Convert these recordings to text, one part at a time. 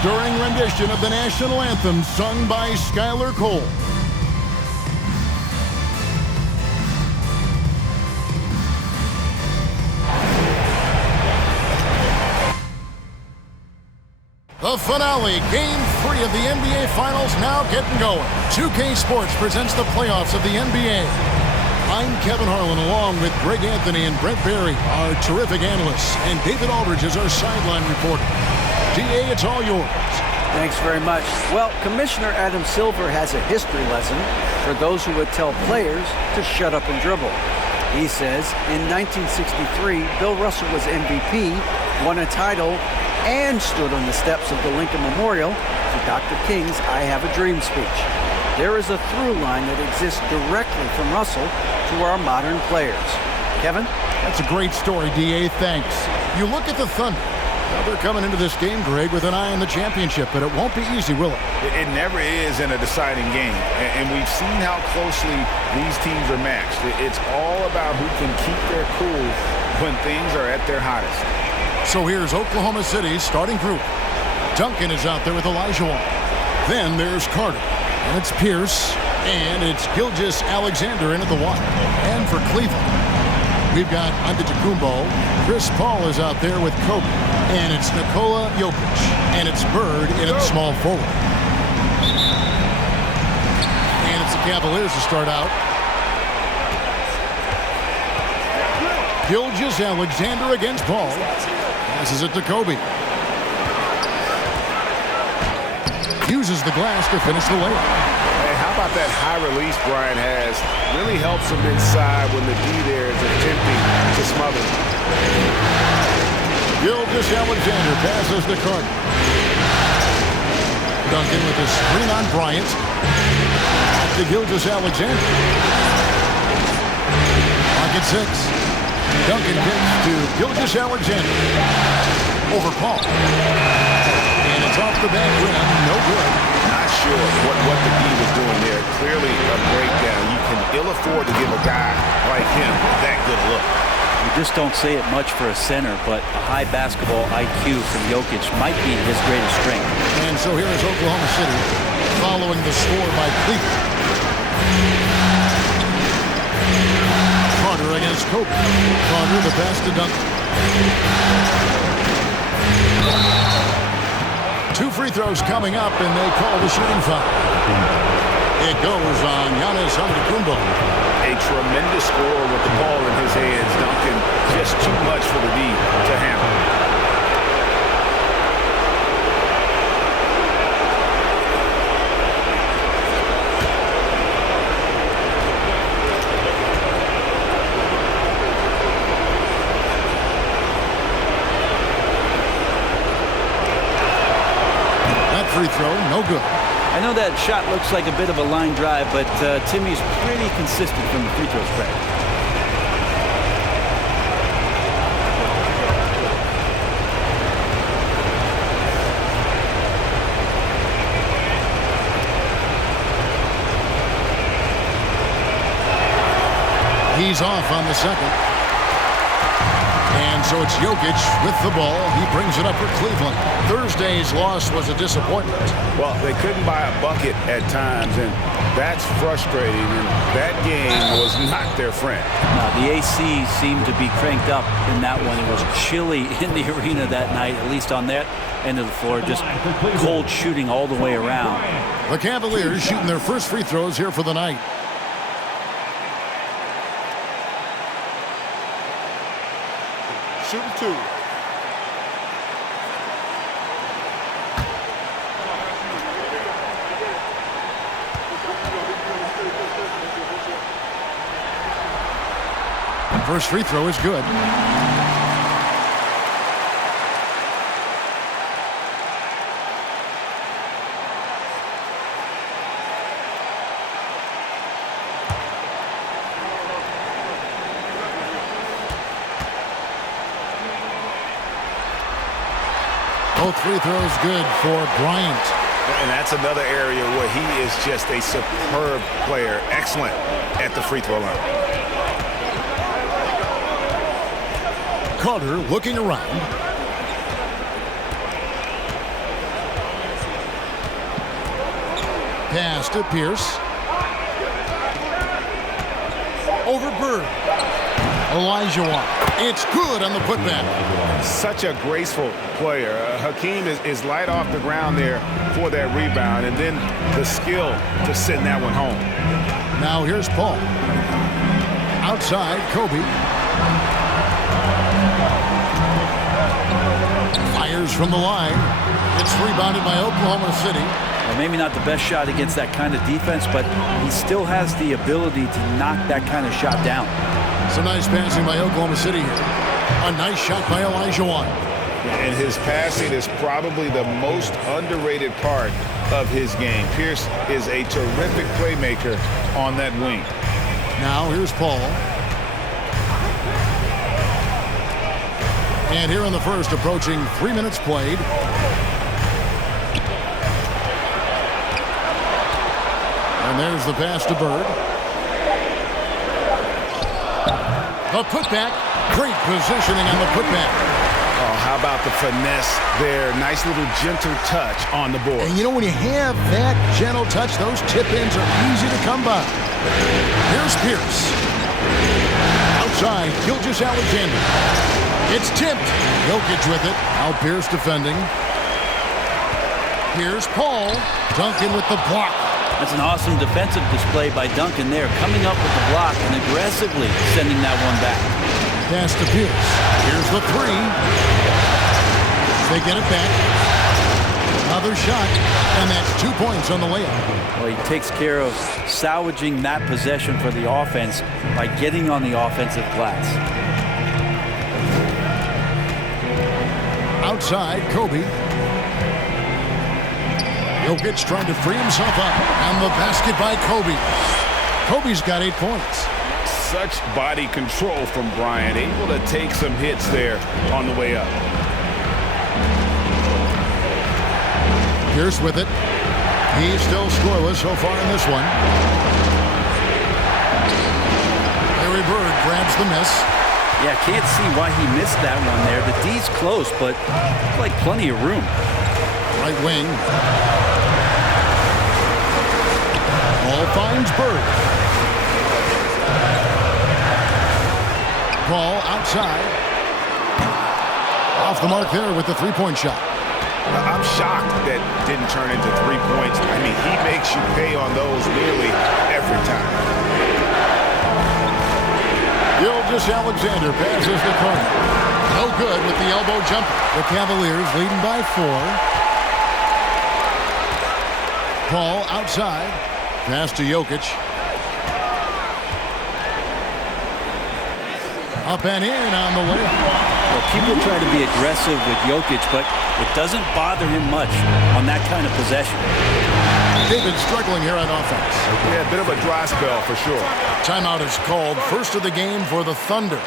stirring rendition of the national anthem sung by Skylar Cole. The finale, Game 3 of the NBA Finals now getting going. 2K Sports presents the playoffs of the NBA. I'm Kevin Harlan along with Greg Anthony and Brent Barry, our terrific analysts, and David Aldridge is our sideline reporter. DA, it's all yours. Thanks very much. Well, Commissioner Adam Silver has a history lesson for those who would tell players to shut up and dribble. He says in 1963, Bill Russell was MVP, won a title, and stood on the steps of the Lincoln Memorial for Dr. King's I Have a Dream speech. There is a through line that exists directly from Russell to our modern players. Kevin? That's a great story, DA. Thanks. You look at the Thunder. Now they're coming into this game, Greg, with an eye on the championship, but it won't be easy, will it? It never is in a deciding game, and we've seen how closely these teams are matched. It's all about who can keep their cool when things are at their hottest. So here's Oklahoma City's starting group. Duncan is out there with Elijah. Then there's Carter, and it's Pierce, and it's Gilgeous-Alexander into the one. And for Cleveland, we've got Antetokounmpo. Chris Paul is out there with Kobe, and it's Nikola Jokic, and it's Bird in at small forward. And it's the Cavaliers to start out. Gilgeous-Alexander against Paul. Passes it to Kobe. Uses the glass to finish the layup. Hey, how about that high release Brian has? Really helps him inside when the D there is attempting to smother. Gilgeous-Alexander passes to Carter. Duncan with his screen on Bryant. Back to Gilgeous-Alexander. Pocket 6. Duncan kicks to Gilgeous-Alexander. Over Paul. And it's off the back rim. No good. Not sure what the D was doing there. Clearly a breakdown. You can ill afford to give a guy like him that good look. You just don't say it much for a center, but a high basketball IQ from Jokic might be his greatest strength. And so here is Oklahoma City following the score by Cleveland. Carter against Kobe. Carter the pass to Duncan. 2 free throws coming up, and they call the shooting foul. It goes on Giannis Antetokounmpo. A tremendous score with the ball in his hands. Duncan just too much for the D to handle. Free throw, no good. I know that shot looks like a bit of a line drive, but Timmy's pretty consistent from the free throw spread. He's off on the second. And so it's Jokic with the ball. He brings it up for Cleveland. Thursday's loss was a disappointment. Well, they couldn't buy a bucket at times, and that's frustrating. And that game was not their friend. The AC seemed to be cranked up in that one. It was chilly in the arena that night, at least on that end of the floor. Just cold shooting all the way around. The Cavaliers shooting their first free throws here for the night. Shooting 2. First free throw is good. Both free throws good for Bryant. And that's another area where he is just a superb player. Excellent at the free throw line. Carter looking around. Pass to Pierce. Over Bird. Olajuwon. It's good on the putback. Such a graceful player. Hakeem is light off the ground there for that rebound, and then the skill to send that one home. Now here's Paul. Outside, Kobe. Fires from the line. It's rebounded by Oklahoma City. Well, maybe not the best shot against that kind of defense, but he still has the ability to knock that kind of shot down. Some nice passing by Oklahoma City here. A nice shot by Olajuwon. And his passing is probably the most underrated part of his game. Pierce is a terrific playmaker on that wing. Now here's Paul. And here in the first, approaching 3 minutes played. And there's the pass to Bird. The putback. Great positioning on the putback. Oh, how about the finesse there? Nice little gentle touch on the board. And you know, when you have that gentle touch, those tip-ins are easy to come by. Here's Pierce. Outside, Gilgeous Alexander. It's tipped. Jokic with it. Now Pierce defending. Here's Paul. Duncan with the block. That's an awesome defensive display by Duncan there, coming up with the block and aggressively sending that one back. Pass to Pierce. Here's the three. They get it back. Another shot, and that's 2 points on the layup. Well, he takes care of salvaging that possession for the offense by getting on the offensive glass. Outside, Kobe. Jokic trying to free himself up. And the basket by Kobe. Kobe's got 8 points. Such body control from Bryant. Able to take some hits there on the way up. Pierce with it. He's still scoreless so far in this one. Larry Bird grabs the miss. Yeah, can't see why he missed that one there. The D's close, but like plenty of room. Right wing. Ball finds Bird. Ball outside. Off the mark there with the three-point shot. I'm shocked that didn't turn into 3 points. I mean, he makes you pay on those nearly every time. Gilgeous Alexander passes the corner. No good with the elbow jumper. The Cavaliers leading by 4. Paul outside. Pass to Jokic. Up and in on the layup. Well, people try to be aggressive with Jokic, but it doesn't bother him much on that kind of possession. They've been struggling here on offense. Yeah, a bit of a dry spell for sure. Timeout is called. First of the game for the Thunder.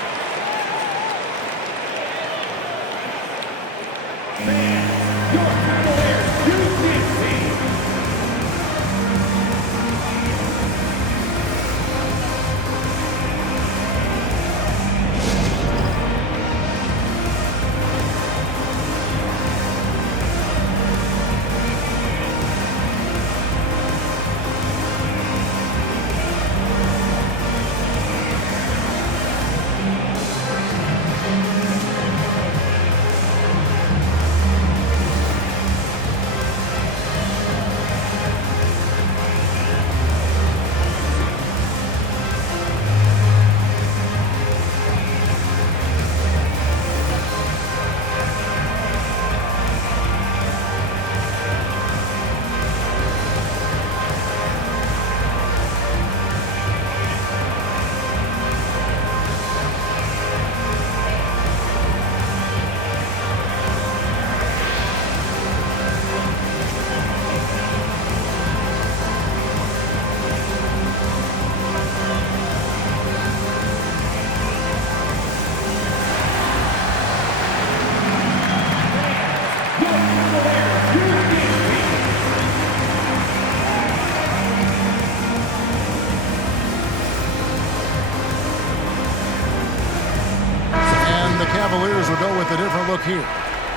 Cavaliers will go with a different look here.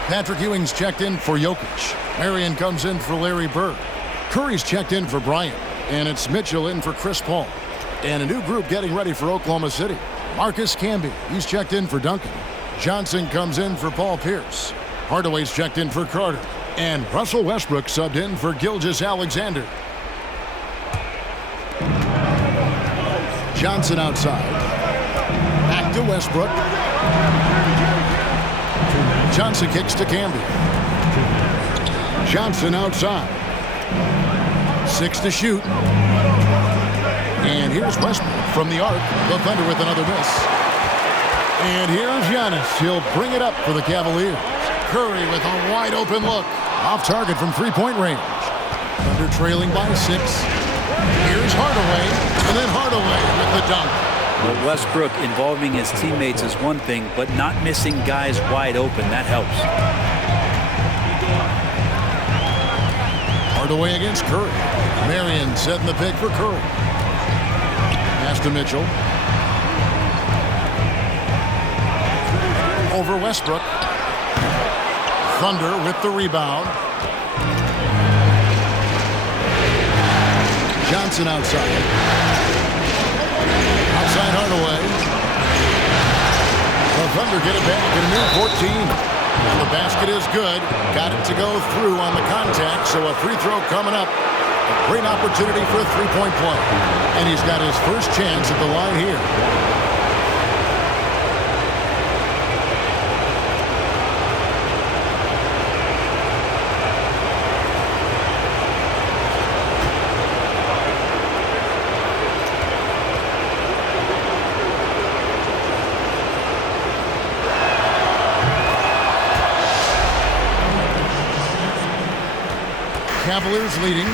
Patrick Ewing's checked in for Jokic. Marion comes in for Larry Bird. Curry's checked in for Bryant, and it's Mitchell in for Chris Paul. And a new group getting ready for Oklahoma City. Marcus Camby, he's checked in for Duncan. Johnson comes in for Paul Pierce. Hardaway's checked in for Carter. And Russell Westbrook subbed in for Gilgeous-Alexander. Johnson outside. Back to Westbrook. Johnson kicks to Camby. Johnson outside. 6 to shoot. And here's Westbrook from the arc. The Thunder with another miss. And here's Giannis. He'll bring it up for the Cavaliers. Curry with a wide open look. Off target from three-point range. Thunder trailing by 6. Here's Hardaway. And then Hardaway with the dunk. Well, Westbrook involving his teammates is one thing, but not missing guys wide open, that helps. Hardaway against Curry. Marion setting the pick for Curry. Pass to Mitchell. Over Westbrook. Thunder with the rebound. Johnson outside. Outside Hardaway. The Thunder get it back at a mere 14. And the basket is good. Got it to go through on the contact, so a free throw coming up. A great opportunity for a three-point play. And he's got his first chance at the line here. Cavaliers leading.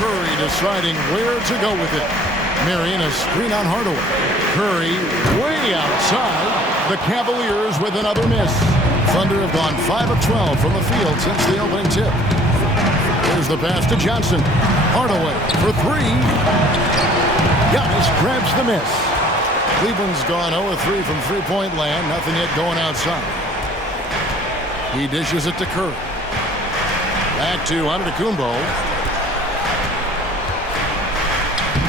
Curry deciding where to go with it. Marion a screen on Hardaway. Curry way outside. The Cavaliers with another miss. Thunder have gone 5 of 12 from the field since the opening tip. Here's the pass to Johnson. Hardaway for 3. Giannis grabs the miss. Cleveland's gone 0 of 3 from three-point land. Nothing yet going outside. He dishes it to Curry. Back to Antetokounmpo.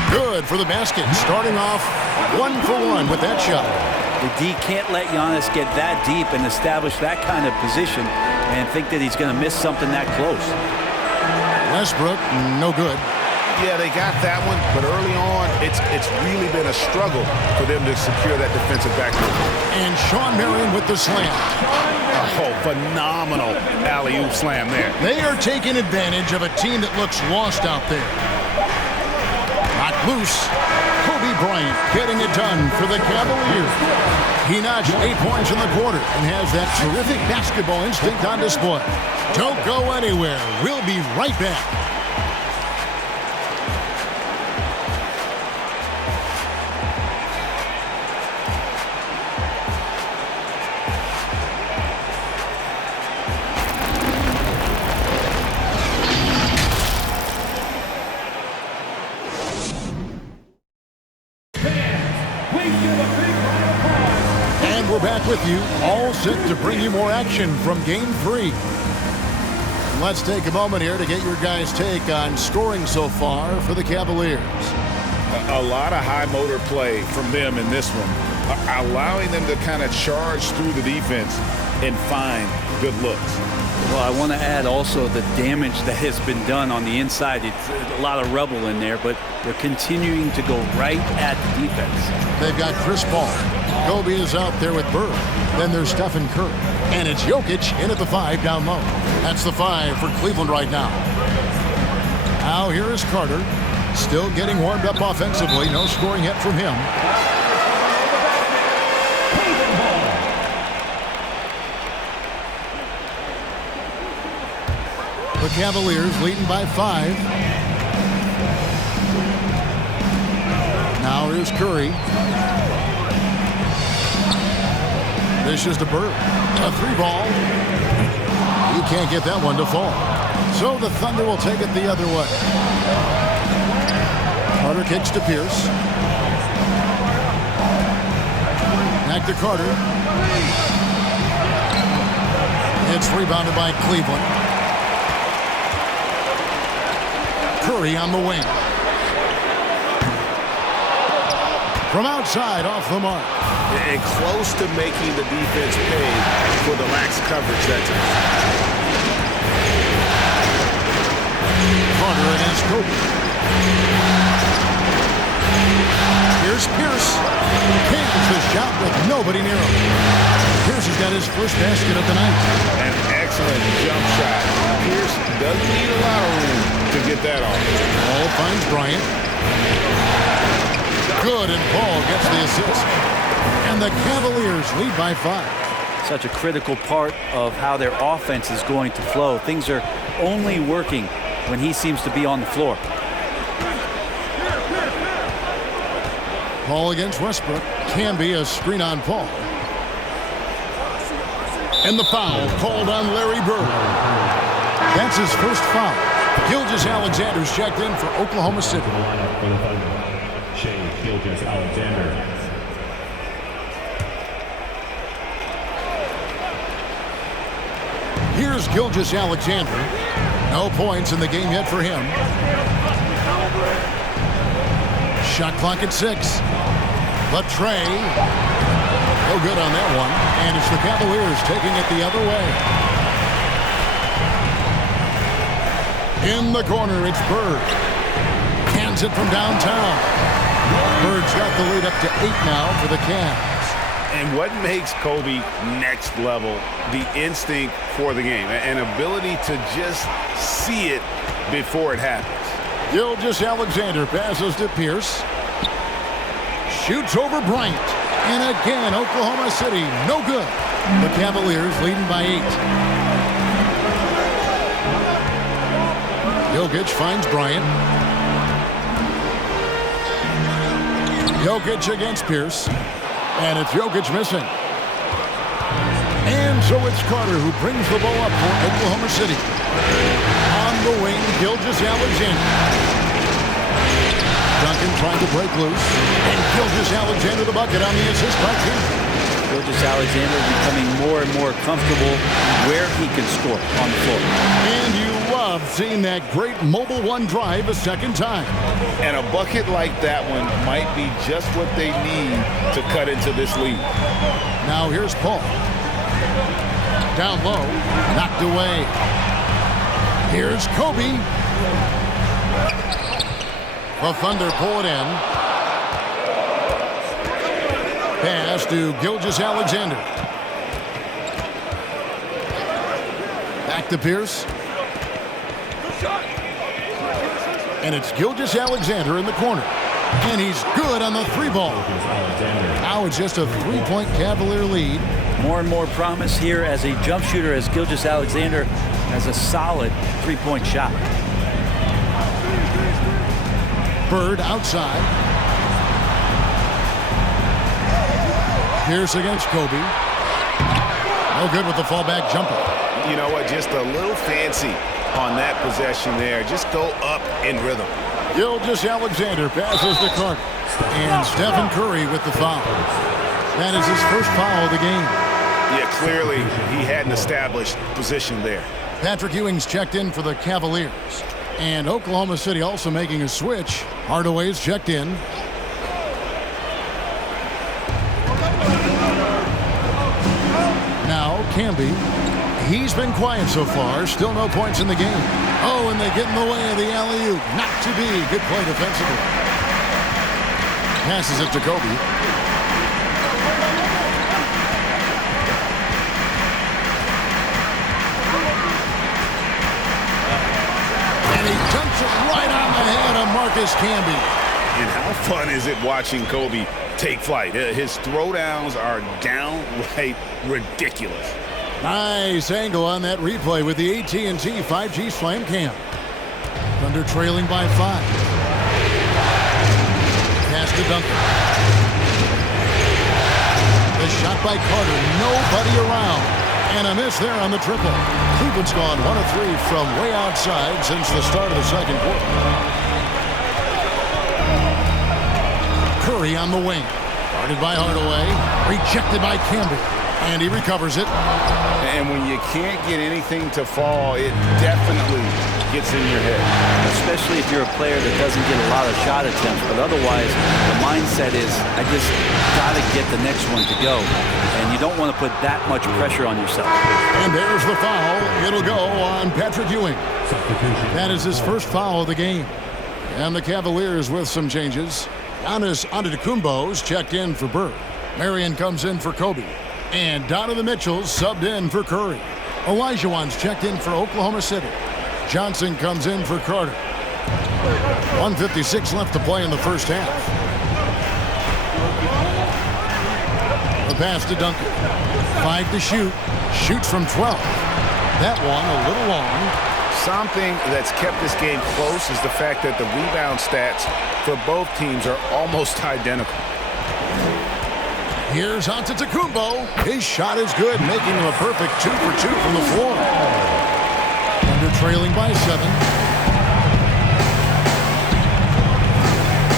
Good for the basket. Starting off 1 for 1 with that shot. The D can't let Giannis get that deep and establish that kind of position and think that he's going to miss something that close. Westbrook, no good. Yeah, they got that one, but early on, it's really been a struggle for them to secure that defensive backcourt. And Sean Marion with the slam. Oh, phenomenal alley-oop slam there. They are taking advantage of a team that looks lost out there. Not loose. Kobe Bryant getting it done for the Cavaliers. He notched 8 points in the quarter and has that terrific basketball instinct on display. Don't go anywhere. We'll be right back. We're back with you, all set to bring you more action from Game 3. Let's take a moment here to get your guys' take on scoring so far for the Cavaliers. A lot of high motor play from them in this one, allowing them to kind of charge through the defense and find good looks. Well, I want to add also the damage that has been done on the inside. It's a lot of rubble in there, but they're continuing to go right at the defense. They've got Chris Paul. Kobe is out there with Bird. Then there's Stephen Curry. And it's Jokic in at the 5 down low. That's the 5 for Cleveland right now. Now here is Carter. Still getting warmed up offensively. No scoring yet from him. The Cavaliers leading by 5. Now here's Curry. This is to Bird. A 3-ball. He can't get that one to fall. So the Thunder will take it the other way. Carter kicks to Pierce. Back to Carter. It's rebounded by Cleveland. Curry on the wing. From outside, off the mark. And close to making the defense pay for the lax coverage that time. Carter against Kobe. Here's Pierce. Pings the shot with nobody near him. Pierce has got his first basket of the night. An excellent jump shot. Pierce doesn't need a lot of room to get that off. Ball finds Bryant. Good, and Paul gets the assist. And the Cavaliers lead by 5. Such a critical part of how their offense is going to flow. Things are only working when he seems to be on the floor. Paul against Westbrook. Can be a screen on Paul. And the foul called on Larry Bird. That's his first foul. Gilgeous-Alexander's checked in for Oklahoma City. Gilgeous-Alexander. Here's Gilgeous-Alexander. No points in the game yet for him. Shot clock at 6. But Trey, no good on that one. And it's the Cavaliers taking it the other way. In the corner, it's Bird. Cans it from downtown. Bird's got the lead up to 8 now for the Cavs. And what makes Kobe next level, the instinct for the game, an ability to just see it before it happens. Gilgeous-Alexander passes to Pierce. Shoots over Bryant. And again, Oklahoma City, no good. The Cavaliers leading by 8. Jokic finds Bryant. Jokic against Pierce. And it's Jokic missing. And so it's Carter who brings the ball up for Oklahoma City. On the wing, Gilgeous-Alexander. Duncan trying to break loose. And Gilgeous-Alexander the bucket on the assist by King. Gilgeous-Alexander becoming more and more comfortable where he can score on the floor. And you love seeing that great mobile one drive a second time. And a bucket like that one might be just what they need to cut into this lead. Now here's Paul. Down low, knocked away. Here's Kobe. The Thunder pull it in. Pass to Gilgeous-Alexander. Back to Pierce. And it's Gilgeous-Alexander in the corner. And he's good on the 3-ball. Now it's just a 3-point Cavalier lead. More and more promise here as a jump shooter, as Gilgeous-Alexander has a solid 3-point shot. Bird outside. Pierce against Kobe. No good with the fallback jumper. You know what? Just a little fancy on that possession there. Just go up in rhythm. Gilgeous-Alexander passes to Carter. And Stephen Curry with the foul. That is his first foul of the game. Yeah, clearly he had an established position there. Patrick Ewing's checked in for the Cavaliers. And Oklahoma City also making a switch. Hardaway's checked in. Now, Camby. He's been quiet so far. Still no points in the game. Oh, and they get in the way of the alley-oop. Not to be. Good play defensively. Passes it to Kobe. And he dunks it right on the head of Marcus Camby. And how fun is it watching Kobe take flight? His throwdowns are downright ridiculous. Nice angle on that replay with the AT&T 5G Slam Cam. Thunder trailing by 5. Pass to Duncan. The shot by Carter. Nobody around. And a miss there on the triple. Cleveland's gone 1 of 3 from way outside since the start of the second quarter. Curry on the wing. Guarded by Hardaway. Rejected by Camby. And he recovers it. And when you can't get anything to fall, it definitely gets in your head. Especially if you're a player that doesn't get a lot of shot attempts. But otherwise, the mindset is, I just got to get the next one to go. And you don't want to put that much pressure on yourself. And there's the foul. It'll go on Patrick Ewing. Substitution. That is his first foul of the game. And the Cavaliers with some changes. Giannis Antetokounmpo's checked in for Bird. Marion comes in for Kobe. And Donovan Mitchell's subbed in for Curry. Olajuwon's checked in for Oklahoma City. Johnson comes in for Carter. 1:56 left to play in the first half. The pass to Duncan. 5 to shoot. Shoots from 12. That one a little long. Something that's kept this game close is the fact that the rebound stats for both teams are almost identical. Here's Antetokounmpo. His shot is good, making him a perfect 2 for 2 from the floor. Thunder trailing by 7.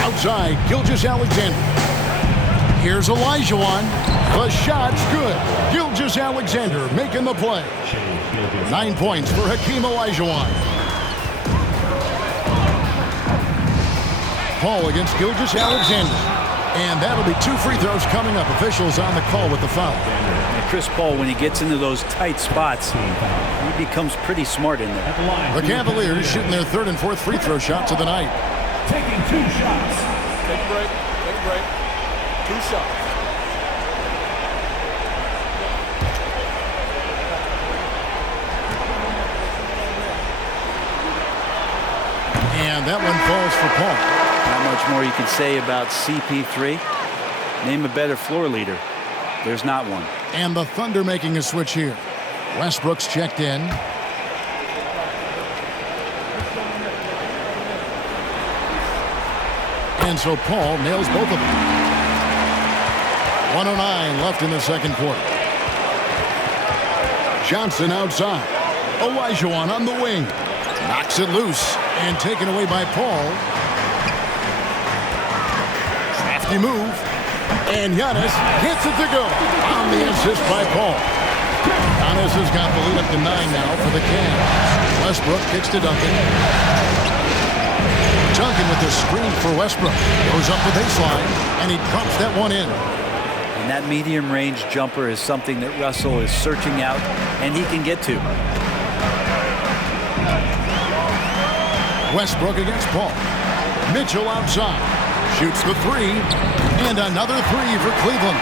Outside, Gilgeous-Alexander. Here's Olajuwon. The shot's good. Gilgeous-Alexander making the play. 9 points for Hakeem Olajuwon. Paul against Gilgeous-Alexander. And that'll be 2 free throws coming up. Officials on the call with the foul. And Chris Paul, when he gets into those tight spots, he becomes pretty smart in there. The Cavaliers shooting their 3rd and 4th free throw shots of the night. Taking 2 shots. Take a break. Take a break. 2 shots. And that one falls for Paul. Not much more you can say about CP3. Name a better floor leader. There's not one. And the Thunder making a switch here. Westbrook's checked in. And so Paul nails both of them. 1:09 left in the second quarter. Johnson outside. Olajuwon on the wing. Knocks it loose and taken away by Paul. Crafty move. And Giannis hits it to go on the assist by Paul. Giannis has got the lead up to 9 now for the Cavs. Westbrook kicks to Duncan. Duncan with the screen for Westbrook. Goes up the baseline, and he drops that one in. And that medium range jumper is something that Russell is searching out, and he can get to. Westbrook against Paul. Mitchell outside. Shoots the 3. And another 3 for Cleveland.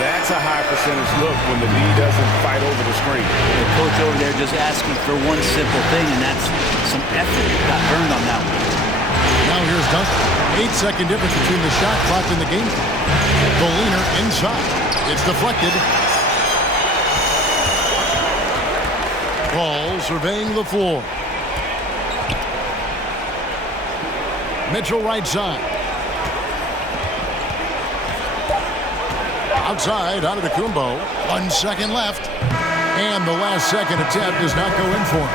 That's a high percentage look when the D doesn't fight over the screen. The coach over there just asking for one simple thing, and that's some effort. Got burned on that one. Now here's Duncan. 8-second difference between the shot clock and the game clock. The leaner inside. It's deflected. Paul surveying the floor. Mitchell right side. Outside, Antetokounmpo. 1 second left. And the last second attempt does not go in for him.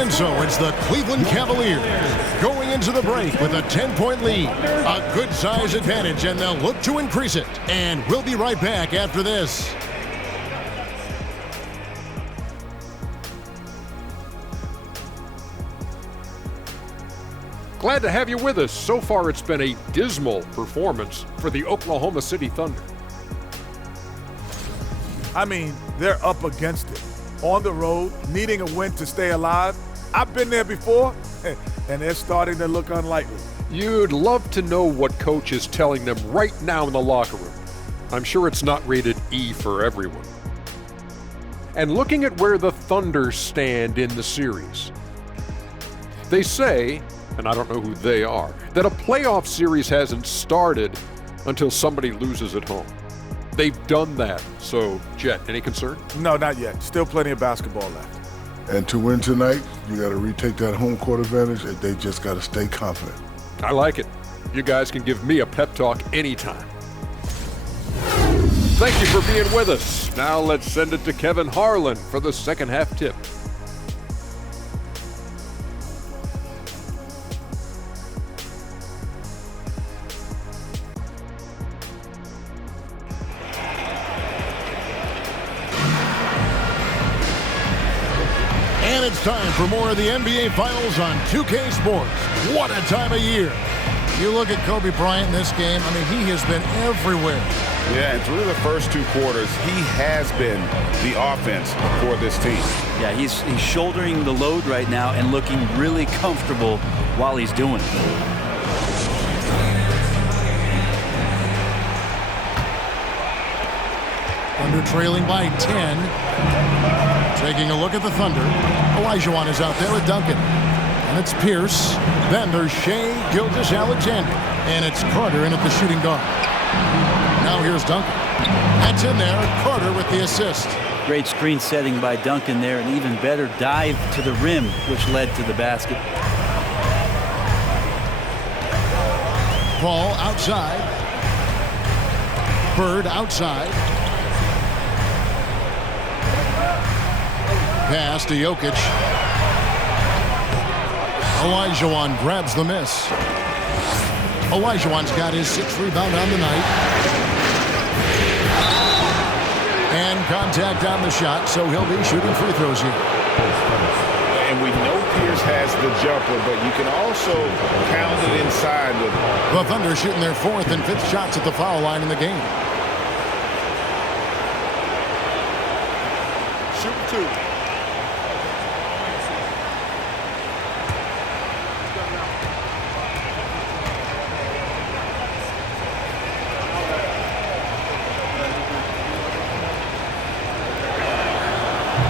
And so it's the Cleveland Cavaliers going into the break with a 10-point lead. A good size advantage, and they'll look to increase it. And we'll be right back after this. Glad to have you with us. So far, it's been a dismal performance for the Oklahoma City Thunder. I mean, they're up against it. On the road, needing a win to stay alive. I've been there before, and they're starting to look unlikely. You'd love to know what coach is telling them right now in the locker room. I'm sure it's not rated E for everyone. And looking at where the Thunder stand in the series, they say, and I don't know who they are, that a playoff series hasn't started until somebody loses at home. They've done that. So, Jet, any concern? No, not yet. Still plenty of basketball left. And to win tonight, you got to retake that home court advantage, and they just got to stay confident. I like it. You guys can give me a pep talk anytime. Thank you for being with us. Now let's send it to Kevin Harlan for the second half tip. And it's time for more of the NBA Finals on 2K Sports. What a time of year. You look at Kobe Bryant in this game, I mean, he has been everywhere. Yeah, and through the first 2 quarters, he has been the offense for this team. Yeah, he's shouldering the load right now and looking really comfortable while he's doing it. Thunder trailing by 10. Taking a look at the Thunder. Olajuwon is out there with Duncan. And it's Pierce. Then there's Shai Gilgeous-Alexander. And it's Carter in at the shooting guard. Now here's Duncan. That's in there. Carter with the assist. Great screen setting by Duncan there, and even better dive to the rim, which led to the basket. Ball outside. Bird outside. Pass to Jokic. Olajuwon grabs the miss. Olajuwon's got his 6th rebound on the night. And contact on the shot, so he'll be shooting free throws here. And we know Pierce has the jumper, but you can also count it inside with him. The Thunder shooting their 4th and 5th shots at the foul line in the game. Shoot 2.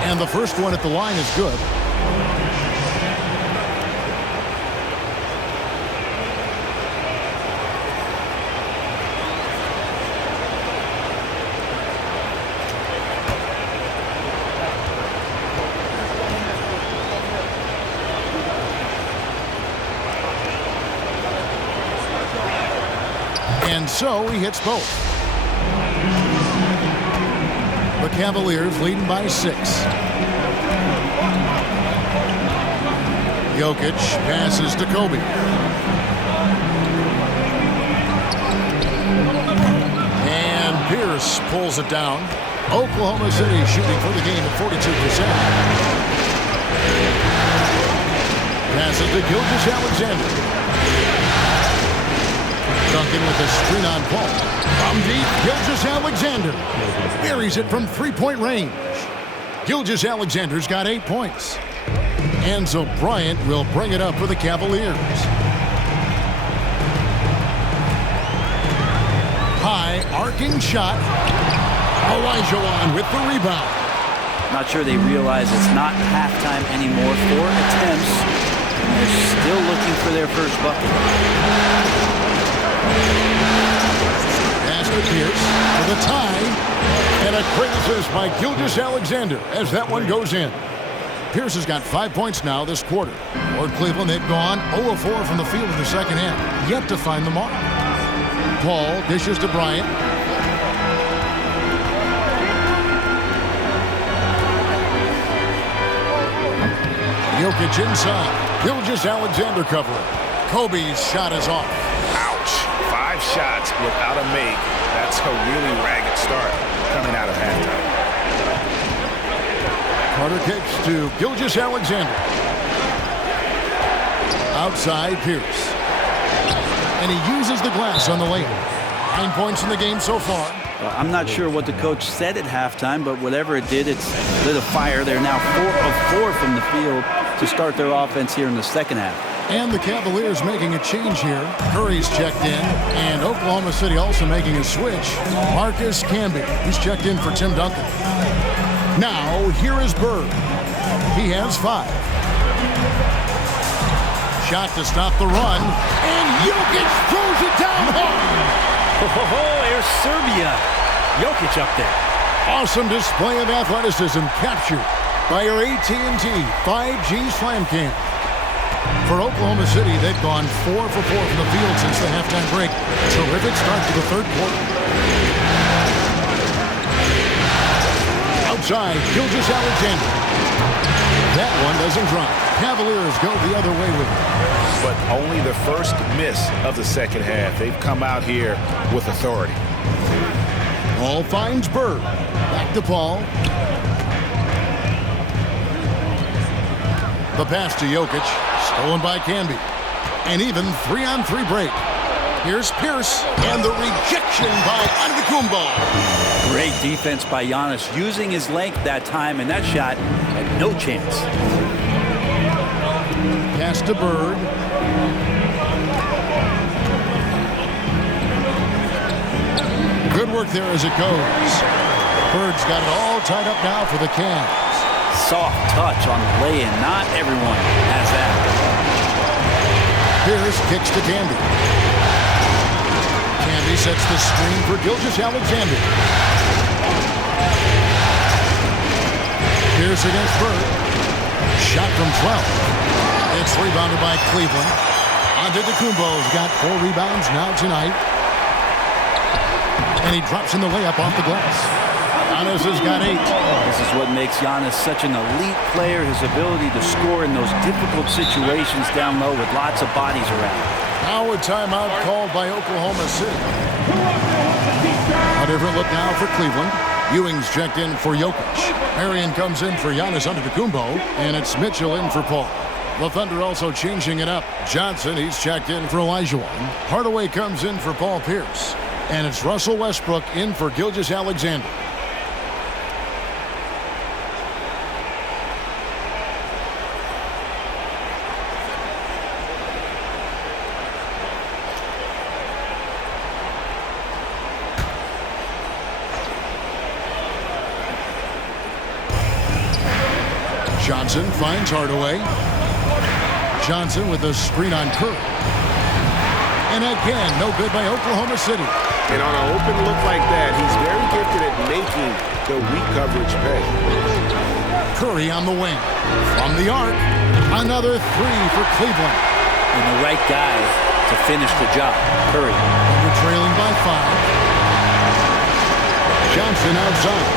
And the first one at the line is good. And so he hits both. The Cavaliers leading by 6. Jokic passes to Kobe. And Pierce pulls it down. Oklahoma City shooting for the game at 42%. Passes to Gilgeous-Alexander. Duncan with a screen on Paul. From deep, Gilgeous-Alexander buries it from 3-point range. Gilgeous-Alexander's got 8 points. And so Bryant will bring it up for the Cavaliers. High arcing shot. Olajuwon with the rebound. Not sure they realize it's not halftime anymore. 4 attempts, and they're still looking for their first bucket. Pass to Pierce for the tie. And a great assist by Gilgeous-Alexander as that one goes in. Pierce has got 5 points now this quarter. For Cleveland, they've gone 0-4 from the field in the second half. Yet to find the mark. Paul dishes to Bryant. Jokic inside. Gilgeous-Alexander covering. Kobe's shot is off. Ouch. 5 shots without a make. That's a really ragged start coming out of halftime. Carter kicks to Gilgeous-Alexander. Outside Pierce. And he uses the glass on the layup. 9 points in the game so far. I'm not sure what the coach said at halftime, but whatever it did, it's lit a fire. They're now 4 of 4 from the field to start their offense here in the second half. And the Cavaliers making a change here. Curry's checked in, and Oklahoma City also making a switch. Marcus Camby, he's checked in for Tim Duncan. Now, here is Bird. He has 5. Shot to stop the run, and Jokic throws it down hard. Oh, here's Serbia. Jokic up there. Awesome display of athleticism captured by your AT&T 5G Slam Cam. For Oklahoma City, they've gone 4 for 4 from the field since the halftime break. Terrific start to the third quarter. Outside, Gilgeous-Alexander. That one doesn't drop. Cavaliers go the other way with it. But only the first miss of the second half. They've come out here with authority. Paul finds Bird. Back to Paul. The pass to Jokic, stolen by Camby. An even 3-on-3 break. Here's Pierce, and the rejection by Antetokounmpo. Great defense by Giannis, using his length that time, and that shot had no chance. Pass to Bird. Good work there as it goes. Bird's got it all tied up now for the Cavs. Soft touch on the lay-in. Not everyone has that. Pierce kicks to Camby. Camby sets the screen for Gilgeous-Alexander. Pierce against Bird. Shot from 12. It's rebounded by Cleveland. Antetokounmpo's got 4 rebounds now tonight. And he drops in the layup off the glass. Giannis has got 8. This is what makes Giannis such an elite player, his ability to score in those difficult situations down low with lots of bodies around. Now a timeout called by Oklahoma City. A different look now for Cleveland. Ewing's checked in for Jokic. Marion comes in for Giannis Antetokounmpo, and it's Mitchell in for Paul. The Thunder also changing it up. Johnson, he's checked in for Olajuwon. Hardaway comes in for Paul Pierce. And it's Russell Westbrook in for Gilgeous-Alexander. Johnson finds Hardaway. Johnson with a screen on Curry. And again, no good by Oklahoma City. And on an open look like that, he's very gifted at making the weak coverage pay. Curry on the wing. From the arc, another 3 for Cleveland. And the right guy to finish the job, Curry. And we're trailing by 5. Johnson outside.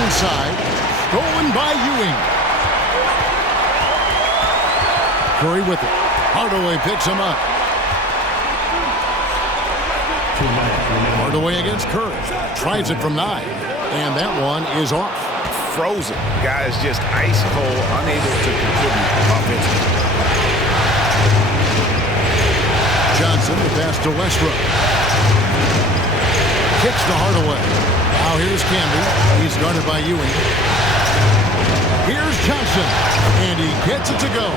Inside, stolen by Ewing. Curry with it. Hardaway picks him up. Hardaway against Curry. Tries it from 9. And that one is off. Frozen. Guy is just ice cold, unable to contribute offensively. Johnson, the pass to Westbrook. Kicks to Hardaway. Now here's Camby. He's guarded by Ewing. Here's Johnson. And he gets it to go.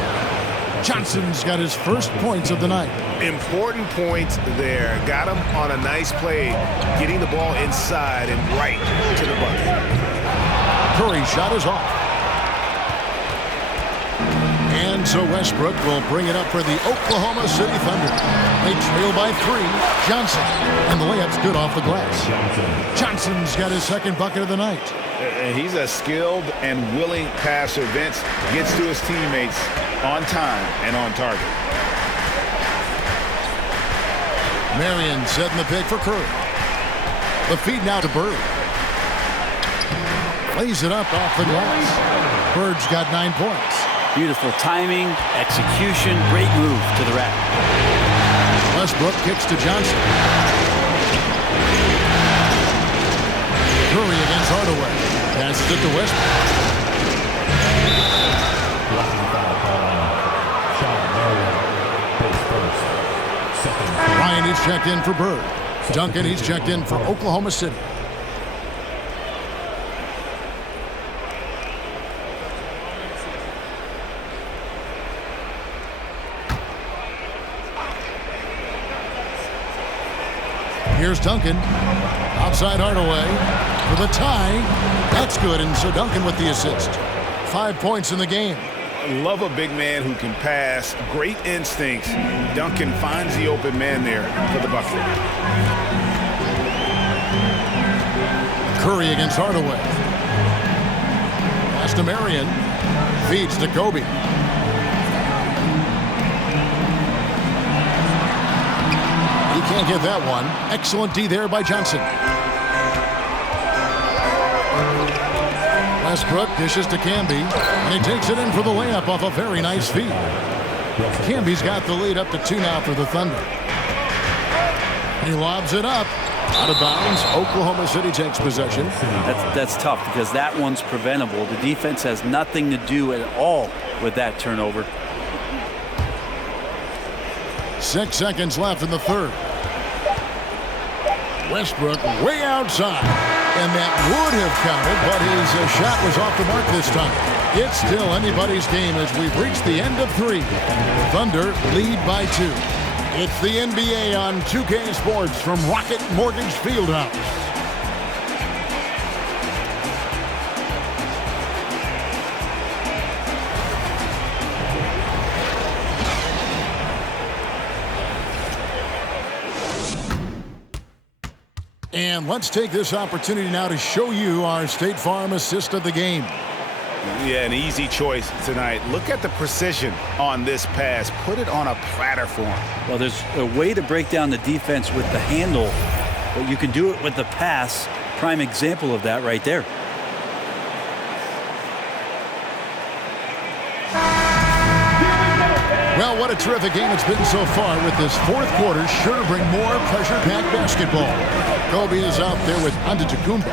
Johnson's got his first points of the night. Important points there. Got him on a nice play, getting the ball inside and right to the bucket. Curry's shot is off. And so Westbrook will bring it up for the Oklahoma City Thunder. They trail by 3. Johnson. And the layup's good off the glass. Johnson's got his second bucket of the night. He's a skilled and willing passer. Vince gets to his teammates on time and on target. Marion setting the pick for Curry. The feed now to Bird. Plays it up off the glass. Bird's got 9 points. Beautiful timing, execution, great move to the rack. Westbrook kicks to Johnson. Curry against Hardaway. Passes it to Westbrook. Ryan, he's checked in for Bird. Duncan, he's checked in for Oklahoma City. Here's Duncan. Outside Hardaway for the tie. That's good, and so Duncan with the assist. 5 points in the game. Love a big man who can pass. Great instincts. Duncan finds the open man there for the bucket. Curry against Hardaway. Pass to Marion. Feeds to Kobe. He can't get that one. Excellent D there by Johnson. Westbrook dishes to Camby, and he takes it in for the layup off a very nice feed. Camby's got the lead up to 2 now for the Thunder. He lobs it up, Out of bounds, Oklahoma City takes possession. That's tough because that one's preventable. The defense has nothing to do at all with that turnover. 6 seconds left in the third. Westbrook way outside. And that would have counted, but his shot was off the mark this time. It's still anybody's game as we've reached the end of 3. Thunder lead by 2. It's the NBA on 2K Sports from Rocket Mortgage Fieldhouse. And let's take this opportunity now to show you our State Farm assist of the game. Yeah, an easy choice tonight. Look at the precision on this pass. Put it on a platter for him. Well, there's a way to break down the defense with the handle, but you can do it with the pass. Prime example of that right there. Well, what a terrific game it's been so far with this fourth quarter. Sure to bring more pressure-packed basketball. Kobe is out there with Antetokounmpo,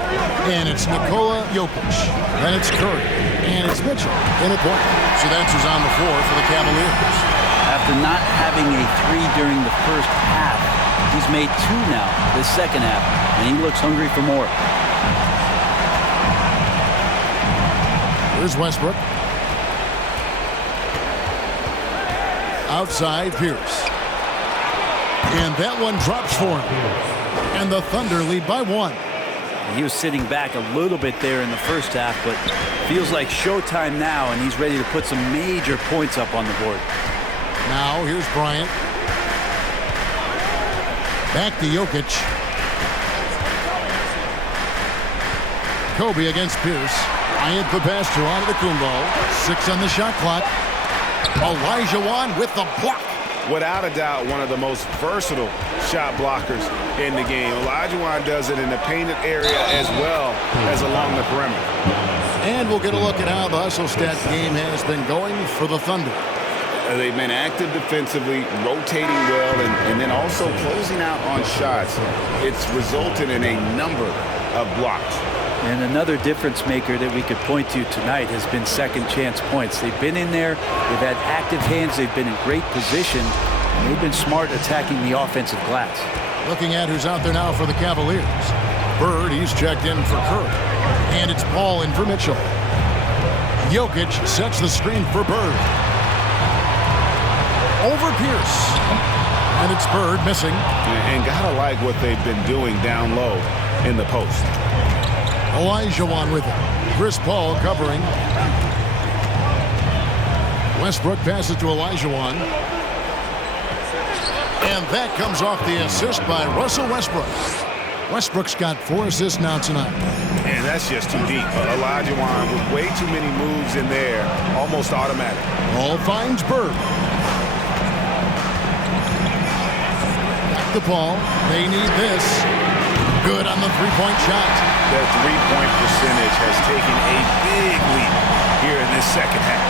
and it's Nikola Jokic, and it's Curry, and it's Mitchell in a point. So that's who's on the floor for the Cavaliers. After not having a 3 during the first half, he's made 2 now this second half, and he looks hungry for more. Here's Westbrook. Outside Pierce. And that one drops for him. And the Thunder lead by 1. He was sitting back a little bit there in the first half, but feels like showtime now, and he's ready to put some major points up on the board. Now here's Bryant. Back to Jokic. Kobe against Pierce. Bryant the pass to Antetokounmpo. 6 on the shot clock. Olajuwon with the block. Without a doubt, one of the most versatile shot blockers in the game. Olajuwon does it in the painted area as well as along the perimeter. And we'll get a look at how the hustle stat game has been going for the Thunder. They've been active defensively, rotating well, and then also closing out on shots. It's resulted in a number of blocks. And another difference maker that we could point to tonight has been second chance points. They've been in there, they've had active hands, they've been in great position, and they've been smart attacking the offensive glass. Looking at who's out there now for the Cavaliers. Bird, he's checked in for Curry. And it's Paul in for Mitchell. Jokic sets the screen for Bird. Over Pierce. And it's Bird missing. And gotta like what they've been doing down low in the post. Olajuwon with it. Chris Paul covering. Westbrook passes to Olajuwon. And that comes off the assist by Russell Westbrook. Westbrook's got 4 assists now tonight. And that's just too deep. Olajuwon with way too many moves in there, almost automatic. Paul finds Bird. Back to Paul. They need this. Good on the three-point shot. That three-point percentage has taken a big leap here in this second half.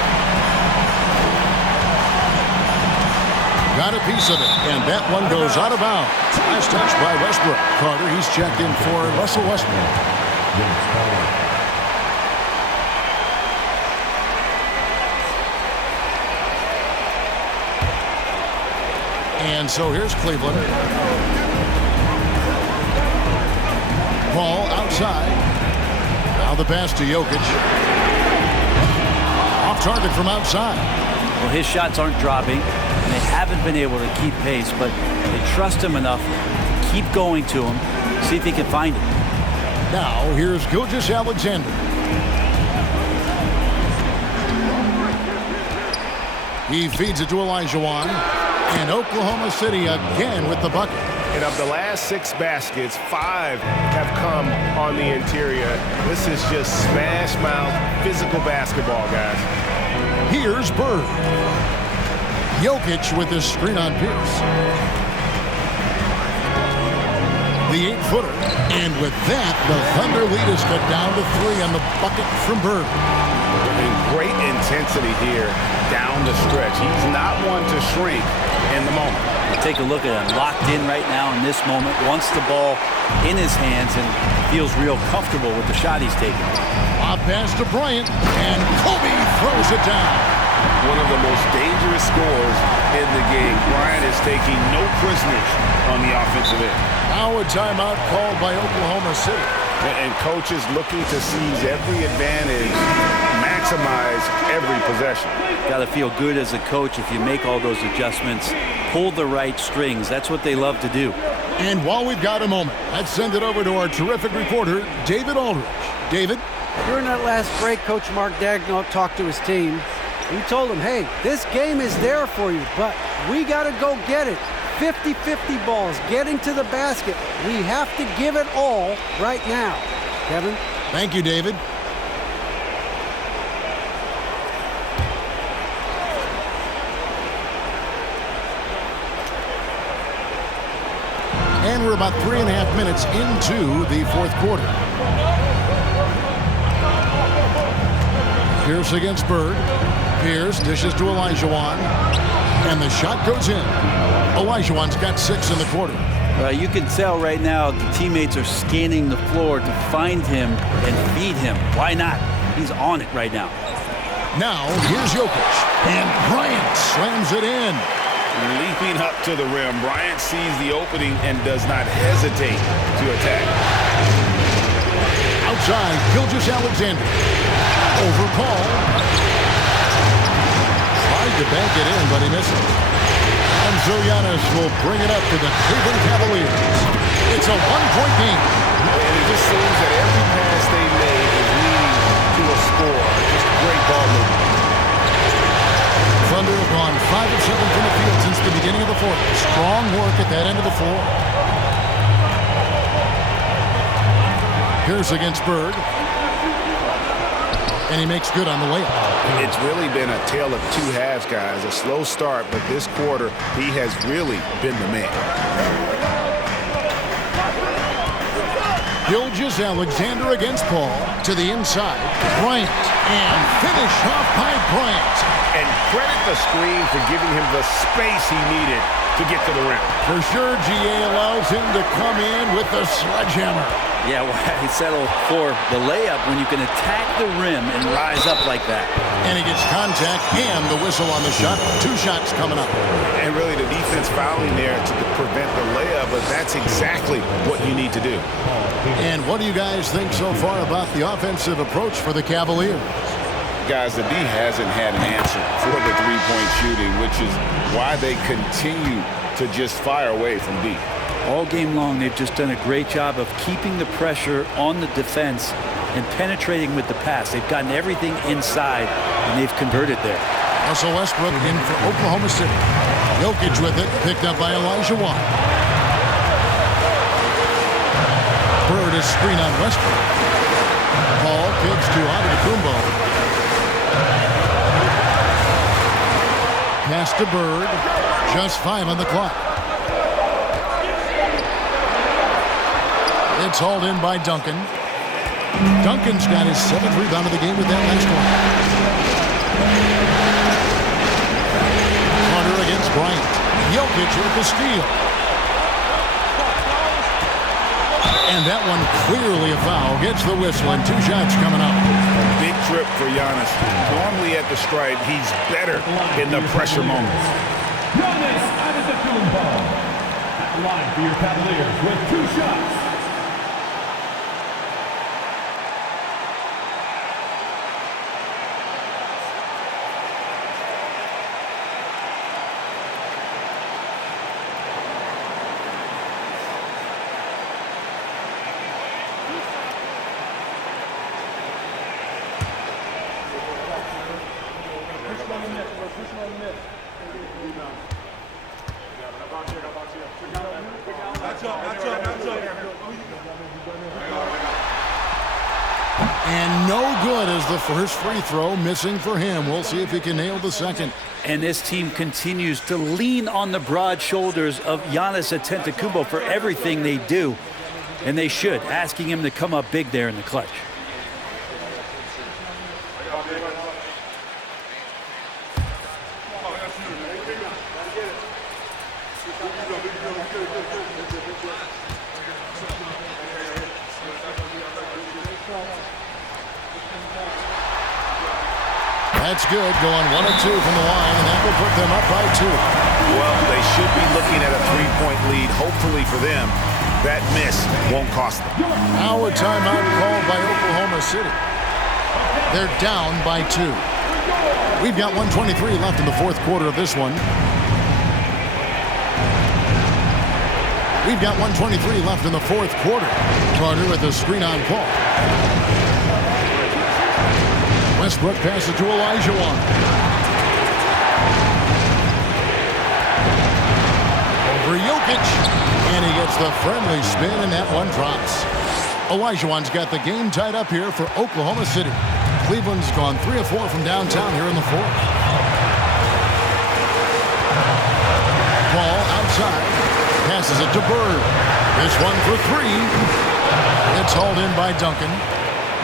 Got a piece of it, and that one goes out of bounds. Last touch by Westbrook. Carter, he's checked in for Russell Westbrook. And so here's Cleveland. Paul outside. Now the pass to Jokic. Off target from outside. Well, his shots aren't dropping, and they haven't been able to keep pace, but they trust him enough to keep going to him, see if he can find it. Now here's Gilgeous Alexander. He feeds it to Olajuwon. And Oklahoma City again with the bucket. And of the last 6 baskets, 5 have come on the interior. This is just smash mouth, physical basketball, guys. Here's Bird. Jokic with his screen on Pierce. the 8-footer. And with that, the Thunder lead is cut down to 3 on the bucket from Bird. And great intensity here down the stretch. He's not one to shrink in the moment. Take a look at him, locked in right now in this moment, wants the ball in his hands and feels real comfortable with the shot he's taking. Off pass to Bryant, and Kobe throws it down. One of the most dangerous scorers in the game. Bryant is taking no prisoners on the offensive end. Now a timeout called by Oklahoma City. And coaches looking to seize every advantage, maximize every possession. Got to feel good as a coach if you make all those adjustments, pull the right strings. That's what they love to do. And while we've got a moment, let's send it over to our terrific reporter, David Aldridge. David? During that last break, Coach Mark Daigneault talked to his team. He told them, hey, this game is there for you, but we got to go get it. 50-50 balls, getting to the basket. We have to give it all right now. Kevin? Thank you, David. And we're about 3.5 minutes into the fourth quarter. Pierce against Bird. Pierce dishes to Olajuwon. And the shot goes in. Olajuwon's got 6 in the quarter. You can tell right now the teammates are scanning the floor to find him and feed him. Why not? He's on it right now. Now, here's Jokic. And Bryant slams it in. Leaping up to the rim, Bryant sees the opening and does not hesitate to attack. Outside, Gilgeous-Alexander. Over Paul. Tried to bank it in, but he misses. And so Giannis will bring it up to the Cleveland Cavaliers. It's a one-point game. And it just seems that every pass they made is leading to a score. Just great ball movement. Thunder have gone 5 of 7 from the field since the beginning of the fourth. Strong work at that end of the floor. Pierce against Bird. And he makes good on the layup. It's really been a tale of two halves, guys. A slow start, but this quarter, he has really been the man. Gilgeous-Alexander against Paul. To the inside. Bryant. And finish off by Bryant. And credit the screen for giving him the space he needed to get to the rim. For sure, GA allows him to come in with the sledgehammer. Yeah, why settle for the layup when you can attack the rim and rise up like that? And he gets contact and the whistle on the shot. 2 shots coming up. And really the defense fouling there to prevent the layup, but that's exactly what you need to do. And what do you guys think so far about the offensive approach for the Cavaliers? Guys, the D hasn't had an answer for the three-point shooting, which is why they continue to just fire away from deep. All game long, they've just done a great job of keeping the pressure on the defense and penetrating with the pass. They've gotten everything inside, and they've converted there. Russell Westbrook in for Oklahoma City. Jokic with it, picked up by Olajuwon. Bird is screen on Westbrook. Paul kicks to Antetokounmpo. Pass to Bird. Just 5 on the clock. It's hauled in by Duncan. Duncan's got his 7th rebound of the game with that last one. Carter against Bryant. Jokic with the steal. And that one clearly a foul. Gets the whistle and 2 shots coming up. Big trip for Giannis. Normally at the stripe, he's better in the pressure moments. Giannis Antetokounmpo at the line for your Cavaliers with 2 shots. And no good as the first free throw, missing for him. We'll see if he can nail the second. And this team continues to lean on the broad shoulders of Giannis Antetokounmpo for everything they do. And they should, asking him to come up big there in the clutch. That's good, going 1 of 2 from the line, and that will put them up by 2. Well, they should be looking at a 3-point lead. Hopefully for them, that miss won't cost them. Now a timeout called by Oklahoma City. They're down by 2. We've got 1:23 left in the fourth quarter of this one. We've got 1:23 left in the fourth quarter. Carter with a screen on Paul. Westbrook passes to Olajuwon. Over Jokic. And he gets the friendly spin, and that one drops. Olajuwon's got the game tied up here for Oklahoma City. Cleveland's gone 3 of 4 from downtown here in the fourth. Ball outside. Passes it to Bird. This one for 3. It's hauled in by Duncan.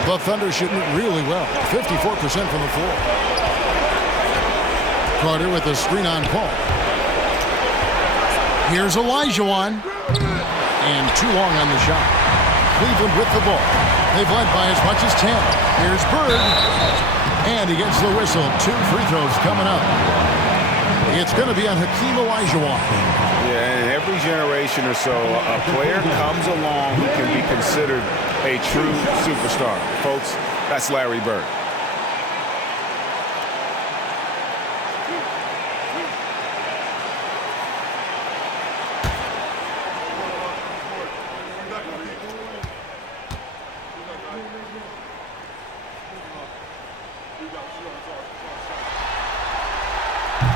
The Thunder shooting it really well. 54% from the floor. Carter with a screen on Paul. Here's Olajuwon. And too long on the shot. Cleveland with the ball. They've led by as much as 10. Here's Bird. And he gets the whistle. 2 free throws coming up. It's going to be on Hakeem Olajuwon. Yeah, in every generation or so, a player comes along who can be considered a true superstar. Folks, that's Larry Bird.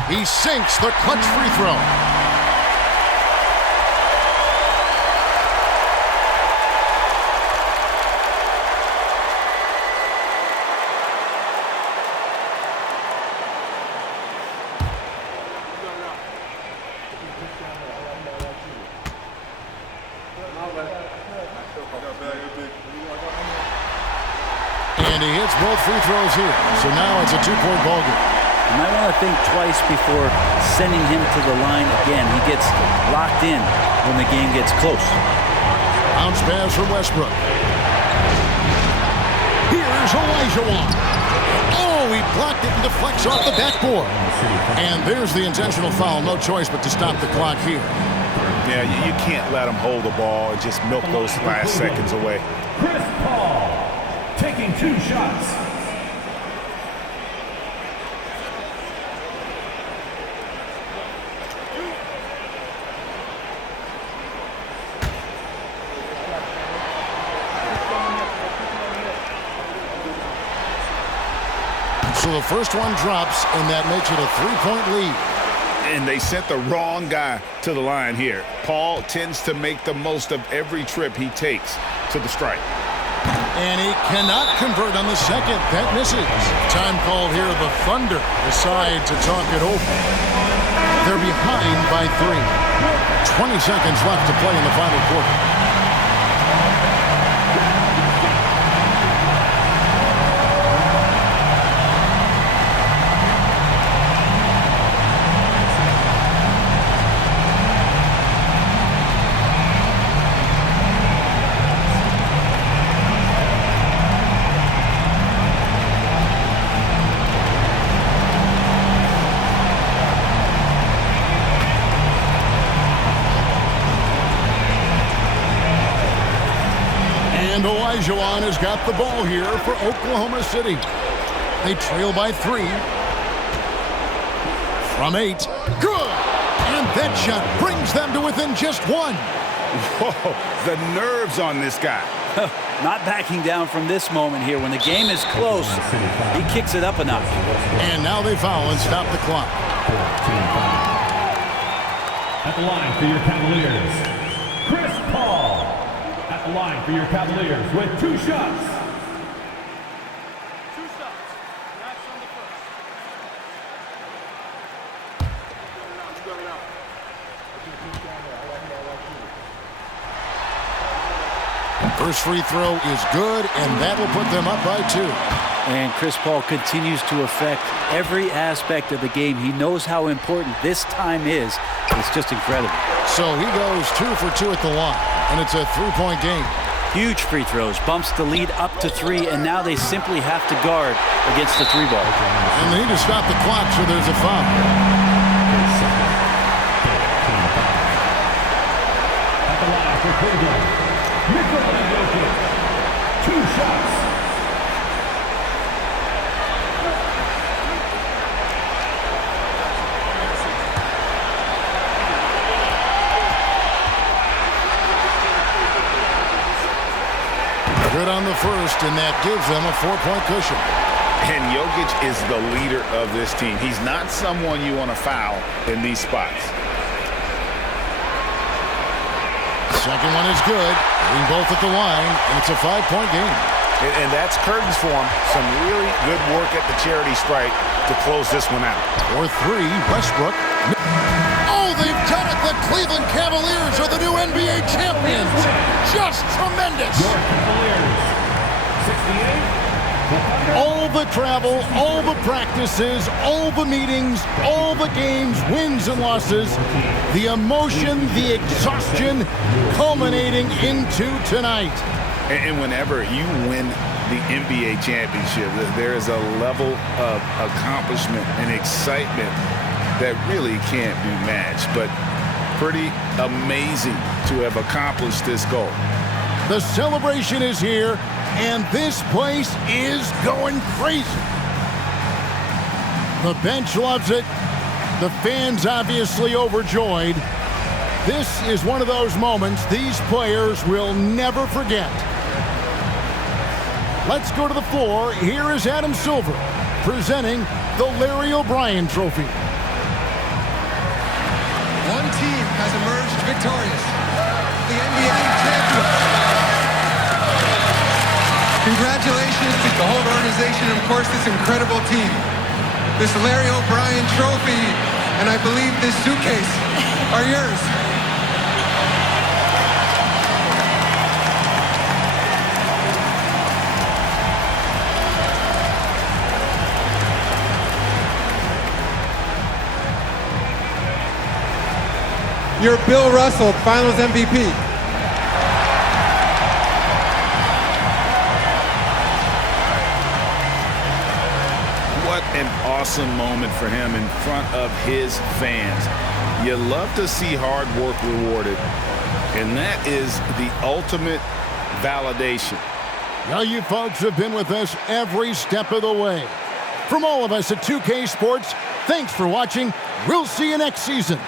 He sinks the clutch free throw. And he hits both free throws here. So now it's a 2-point ball game. You might want to think twice before sending him to the line again. He gets locked in when the game gets close. Bounce pass from Westbrook. Here's Olajuwon. Oh, he blocked it and deflects off the backboard. And there's the intentional foul. No choice but to stop the clock here. Yeah, you can't let him hold the ball and just milk those last seconds away. Chris Paul taking 2 shots. So the first one drops, and that makes it a 3-point lead. And they sent the wrong guy to the line here. Paul tends to make the most of every trip he takes to the stripe. And he cannot convert on the second. That misses. Time call here. The Thunder decide to talk it over. They're behind by 3. 20 seconds left to play in the final quarter. And Olajuwon has got the ball here for Oklahoma City. They trail by 3. From 8. Good! And that shot brings them to within just 1. Whoa, the nerves on this guy. Not backing down from this moment here. When the game is close, he kicks it up a notch. And now they foul and stop the clock. At the line for your Cavaliers, Chris Paul. At the line for your Cavaliers with 2 shots. First free throw is good, and that will put them up by 2. And Chris Paul continues to affect every aspect of the game. He knows how important this time is. It's just incredible. So he goes 2 for 2 at the line, and it's a 3-point game. Huge free throws, bumps the lead up to 3, and now they simply have to guard against the 3-ball. And they need to stop the clock, so there's a foul. At the line for Cleveland, Nikola Jokic. 2 shots. Good on the first, and that gives them a 4-point cushion. And Jokic is the leader of this team. He's not someone you want to foul in these spots. Second one is good. Hitting both at the line, and it's a 5-point game. And that's curtains for him. Some really good work at the charity stripe to close this one out. For 3, Westbrook. Oh, they've done it! The Cleveland Cavaliers are the new NBA champions! Just tremendous! Your Cavaliers, 68. All the travel, all the practices, all the meetings, all the games, wins and losses, the emotion, the exhaustion, culminating into tonight. And whenever you win the NBA championship, there is a level of accomplishment and excitement that really can't be matched. But pretty amazing to have accomplished this goal. The celebration is here, and this place is going crazy. The bench loves it. The fans obviously overjoyed. This is one of those moments these players will never forget. Let's go to the floor. Here is Adam Silver presenting the Larry O'Brien Trophy. One team has emerged victorious, the NBA champions. Congratulations to the whole organization and, of course, this incredible team. This Larry O'Brien Trophy, and I believe this suitcase are yours. You're Bill Russell, Finals MVP. What an awesome moment for him in front of his fans. You love to see hard work rewarded, and that is the ultimate validation. Now you folks have been with us every step of the way. From all of us at 2K Sports, thanks for watching. We'll see you next season.